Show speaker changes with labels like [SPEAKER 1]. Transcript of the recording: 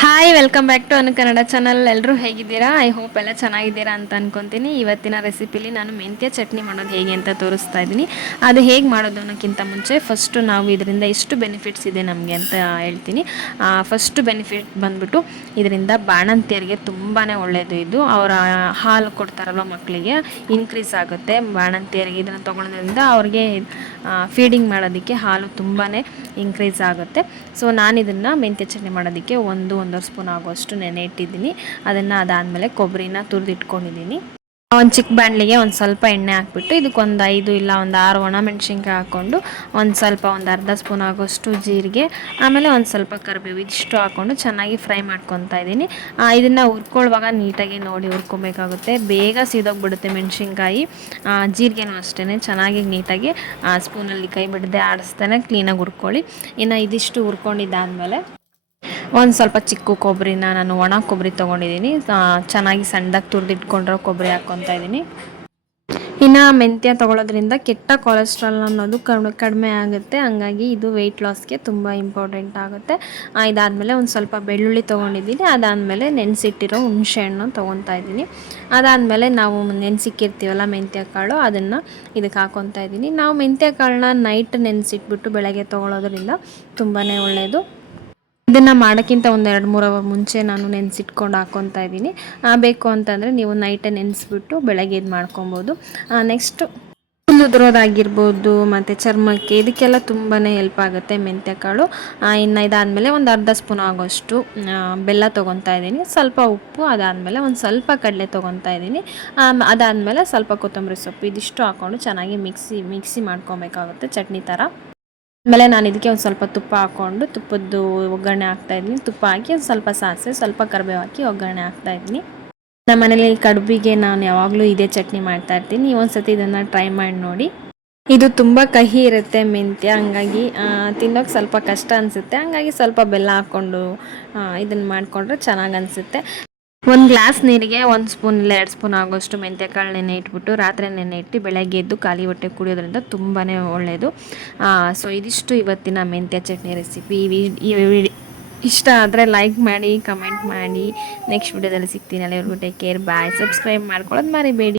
[SPEAKER 1] Hi welcome back to Anu Kannada channel ಎಲ್ಲರೂ ಹೇಗಿದ್ದೀರಾ? I hope ಎಲ್ಲ ಚೆನ್ನಾಗಿದ್ದೀರಾ ಅಂತ ಅನ್ಕೊತೀನಿ. ಇವತ್ತಿನ ರೆಸಿಪಿಲಿ ನಾನು ಮೆಂತ್ಯ ಚಟ್ನಿ ಮಾಡೋದು ಹೇಗೆ ಅಂತ ತೋರಿಸ್ತಾ ಇದ್ದೀನಿ. ಅದು ಹೇಗೆ ಮಾಡೋದು ಅನ್ನೋಕ್ಕಿಂತ ಮುಂಚೆ ಫಸ್ಟು ನಾವು ಇದರಿಂದ ಎಷ್ಟು ಬೆನಿಫಿಟ್ಸ್ ಇದೆ ನಮಗೆ ಅಂತ ಹೇಳ್ತೀನಿ. ಫಸ್ಟ್ ಬೆನಿಫಿಟ್ ಬಂದ್ಬಿಟ್ಟು ಇದರಿಂದ ಬಾಣಂತಿಯರಿಗೆ ತುಂಬಾ ಒಳ್ಳೆಯದು ಇದು. ಅವರ ಹಾಲು ಕೊಡ್ತಾರಲ್ವ ಮಕ್ಕಳಿಗೆ ಇನ್ಕ್ರೀಸ್ ಆಗುತ್ತೆ. ಬಾಣಂತಿಯರಿಗೆ ಇದನ್ನು ತೊಗೊಳೋದ್ರಿಂದ ಅವ್ರಿಗೆ ಫೀಡಿಂಗ್ ಮಾಡೋದಕ್ಕೆ ಹಾಲು ತುಂಬಾ ಇನ್ಕ್ರೀಸ್ ಆಗುತ್ತೆ. ಸೊ ನಾನು ಇದನ್ನು ಮೆಂತ್ಯ ಚಟ್ನಿ ಮಾಡೋದಕ್ಕೆ ಒಂದು, ಒಂದೂವರೆ ಸ್ಪೂನ್ ಆಗುವಷ್ಟು ನೆನೆ ಇಟ್ಟಿದ್ದೀನಿ. ಅದನ್ನು ಅದಾದಮೇಲೆ ಕೊಬ್ಬರಿನ ತುರಿದಿಟ್ಕೊಂಡಿದ್ದೀನಿ. ಒಂದು ಚಿಕ್ಕ ಬಾಣಲಿಗೆ ಒಂದು ಸ್ವಲ್ಪ ಎಣ್ಣೆ ಹಾಕ್ಬಿಟ್ಟು ಇದಕ್ಕೆ ಒಂದು ಐದು ಇಲ್ಲ ಒಂದು ಆರು ಒಣ ಮೆಣಸಿನ್ಕಾಯಿ ಹಾಕ್ಕೊಂಡು ಒಂದು ಸ್ವಲ್ಪ ಒಂದು ಅರ್ಧ ಸ್ಪೂನ್ ಆಗೋಷ್ಟು ಜೀರಿಗೆ, ಆಮೇಲೆ ಒಂದು ಸ್ವಲ್ಪ ಕರಿಬೇವು ಇದಿಷ್ಟು ಹಾಕ್ಕೊಂಡು ಚೆನ್ನಾಗಿ ಫ್ರೈ ಮಾಡ್ಕೊತಾ ಇದ್ದೀನಿ. ಇದನ್ನು ಹುರ್ಕೊಳ್ಳುವಾಗ ನೀಟಾಗಿ ನೋಡಿ ಹುರ್ಕೊಬೇಕಾಗುತ್ತೆ. ಬೇಗ ಸೀದೋಗ್ಬಿಡುತ್ತೆ ಮೆಣಸಿನ್ಕಾಯಿ. ಜೀರಿಗೆನೂ ಅಷ್ಟೇ ಚೆನ್ನಾಗಿ ನೀಟಾಗಿ ಸ್ಪೂನಲ್ಲಿ ಕೈ ಬಿಡದೆ ಆಡಿಸ್ತಾನೆ, ಕ್ಲೀನಾಗಿ ಹುರ್ಕೊಳ್ಳಿ. ಇನ್ನು ಇದಿಷ್ಟು ಹುರ್ಕೊಂಡಿದ್ದಾದಮೇಲೆ ಒಂದು ಸ್ವಲ್ಪ ಚಿಕ್ಕ ಕೊಬ್ಬರಿನ ನಾನು ಒಣ ಕೊಬ್ಬರಿ ತೊಗೊಂಡಿದ್ದೀನಿ. ಚೆನ್ನಾಗಿ ಸಣ್ಣದಾಗಿ ತುರಿದಿಟ್ಕೊಂಡಿರೋ ಕೊಬ್ಬರಿ ಹಾಕ್ಕೊತಾ ಇದ್ದೀನಿ. ಇನ್ನು ಮೆಂತ್ಯ ತೊಗೊಳೋದ್ರಿಂದ ಕೆಟ್ಟ ಕೊಲೆಸ್ಟ್ರಾಲ್ ಅನ್ನೋದು ಕಡಿಮೆ ಆಗುತ್ತೆ. ಹಂಗಾಗಿ ಇದು ವೆಯ್ಟ್ ಲಾಸ್ಗೆ ತುಂಬ ಇಂಪಾರ್ಟೆಂಟ್ ಆಗುತ್ತೆ. ಇದಾದಮೇಲೆ ಒಂದು ಸ್ವಲ್ಪ ಬೆಳ್ಳುಳ್ಳಿ ತೊಗೊಂಡಿದ್ದೀನಿ. ಅದಾದಮೇಲೆ ನೆನೆಸಿಟ್ಟಿರೋ ಹುಣಸೆ ಹಣ್ಣು ತೊಗೊತಾ ಇದ್ದೀನಿ. ಅದಾದಮೇಲೆ ನಾವು ನೆನೆಸಿಕ್ಕಿರ್ತೀವಲ್ಲ ಮೆಂತ್ಯ ಕಾಳು, ಅದನ್ನು ಇದಕ್ಕೆ ಹಾಕೊತಾ ಇದ್ದೀನಿ. ನಾವು ಮೆಂತ್ಯ ಕಾಳನ್ನ ನೈಟ್ ನೆನೆಸಿಟ್ಬಿಟ್ಟು ಬೆಳಗ್ಗೆ ತೊಗೊಳೋದ್ರಿಂದ ತುಂಬಾ ಒಳ್ಳೆಯದು ಇದನ್ನು ಮಾಡೋಕ್ಕಿಂತ ಒಂದು ಎರಡು ಮೂರು ಅವರ್ ಮುಂಚೆ ನಾನು ನೆನೆಸಿಟ್ಕೊಂಡು ಹಾಕ್ಕೊತಾ ಇದ್ದೀನಿ. ಬೇಕು ಅಂತಂದರೆ ನೀವು ನೈಟೇ ನೆನೆಸ್ಬಿಟ್ಟು ಬೆಳಗ್ಗೆ ಇದು ಮಾಡ್ಕೊಬೋದು. ನೆಕ್ಸ್ಟು ಉದುರೋದಾಗಿರ್ಬೋದು ಮತ್ತು ಚರ್ಮಕ್ಕೆ ಇದಕ್ಕೆಲ್ಲ ತುಂಬಾ ಹೆಲ್ಪ್ ಆಗುತ್ತೆ ಮೆಂತ್ಯಕಾಳು ಇನ್ನು ಇದಾದಮೇಲೆ ಒಂದು ಅರ್ಧ ಸ್ಪೂನ್ ಆಗೋಷ್ಟು ಬೆಲ್ಲ ತೊಗೊತಾ ಇದ್ದೀನಿ. ಸ್ವಲ್ಪ ಉಪ್ಪು, ಅದಾದಮೇಲೆ ಒಂದು ಸ್ವಲ್ಪ ಕಡಲೆ ತೊಗೊತಾ ಇದ್ದೀನಿ. ಅದಾದಮೇಲೆ ಸ್ವಲ್ಪ ಕೊತ್ತಂಬರಿ ಸೊಪ್ಪು ಇದಿಷ್ಟು ಹಾಕ್ಕೊಂಡು ಚೆನ್ನಾಗಿ ಮಿಕ್ಸಿ ಮಿಕ್ಸಿ ಮಾಡ್ಕೊಬೇಕಾಗುತ್ತೆ ಚಟ್ನಿ ಥರ ಆಮೇಲೆ ನಾನು ಇದಕ್ಕೆ ಒಂದು ಸ್ವಲ್ಪ ತುಪ್ಪ ಹಾಕ್ಕೊಂಡು ತುಪ್ಪದ್ದು ಒಗ್ಗರಣೆ ಹಾಕ್ತಾಯಿದ್ದೀನಿ ತುಪ್ಪ ಹಾಕಿ ಒಂದು ಸ್ವಲ್ಪ ಸಾಸಿವೆ, ಸ್ವಲ್ಪ ಕರಿಬೇವು ಹಾಕಿ ಒಗ್ಗರಣೆ ಹಾಕ್ತಾಯಿದ್ದೀನಿ ನಮ್ಮ ಮನೇಲಿ ಕಡುಬಿಗೆ ನಾನು ಯಾವಾಗಲೂ ಇದೇ ಚಟ್ನಿ ಮಾಡ್ತಾ ಇರ್ತೀನಿ. ನೀವು ಸತಿ ಇದನ್ನು ಟ್ರೈ ಮಾಡಿ ನೋಡಿ. ಇದು ತುಂಬ ಕಹಿ ಇರುತ್ತೆ ಮೆಂತ್ಯ. ಹಂಗಾಗಿ ತಿನ್ನೋಕೆ ಸ್ವಲ್ಪ ಕಷ್ಟ ಅನಿಸುತ್ತೆ. ಹಂಗಾಗಿ ಸ್ವಲ್ಪ ಬೆಲ್ಲ ಹಾಕ್ಕೊಂಡು ಇದನ್ನು ಮಾಡಿಕೊಂಡ್ರೆ ಚೆನ್ನಾಗಿ ಅನಿಸುತ್ತೆ. ಒಂದು ಗ್ಲಾಸ್ ನೀರಿಗೆ ಒಂದು ಸ್ಪೂನ್ ಇಲ್ಲ ಎರಡು ಸ್ಪೂನ್ ಆಗೋಷ್ಟು ಮೆಂತ್ಯಕಾಳು ನೆನೆ ಇಟ್ಬಿಟ್ಟು ರಾತ್ರಿ ನೆನೆ ಇಟ್ಟು ಬೆಳಗ್ಗೆ ಎದ್ದು ಖಾಲಿ ಹೊಟ್ಟೆ ಕುಡಿಯೋದ್ರಿಂದ ತುಂಬಾ ಒಳ್ಳೆಯದು ಸೊ ಇದಿಷ್ಟು ಇವತ್ತಿನ ಮೆಂತ್ಯ ಚಟ್ನಿ ರೆಸಿಪಿ ಇಷ್ಟ ಆದರೆ ಲೈಕ್ ಮಾಡಿ ಕಮೆಂಟ್ ಮಾಡಿ. ನೆಕ್ಸ್ಟ್ ವಿಡಿಯೋದಲ್ಲಿ ಸಿಗ್ತೀನಿ. ಅಲ್ಲಿ ಟೇಕ್ ಕೇರ್ ಬಾಯ್ ಸಬ್ಸ್ಕ್ರೈಬ್ ಮಾಡ್ಕೊಳ್ಳೋದು ಮರಿಬೇಡಿ.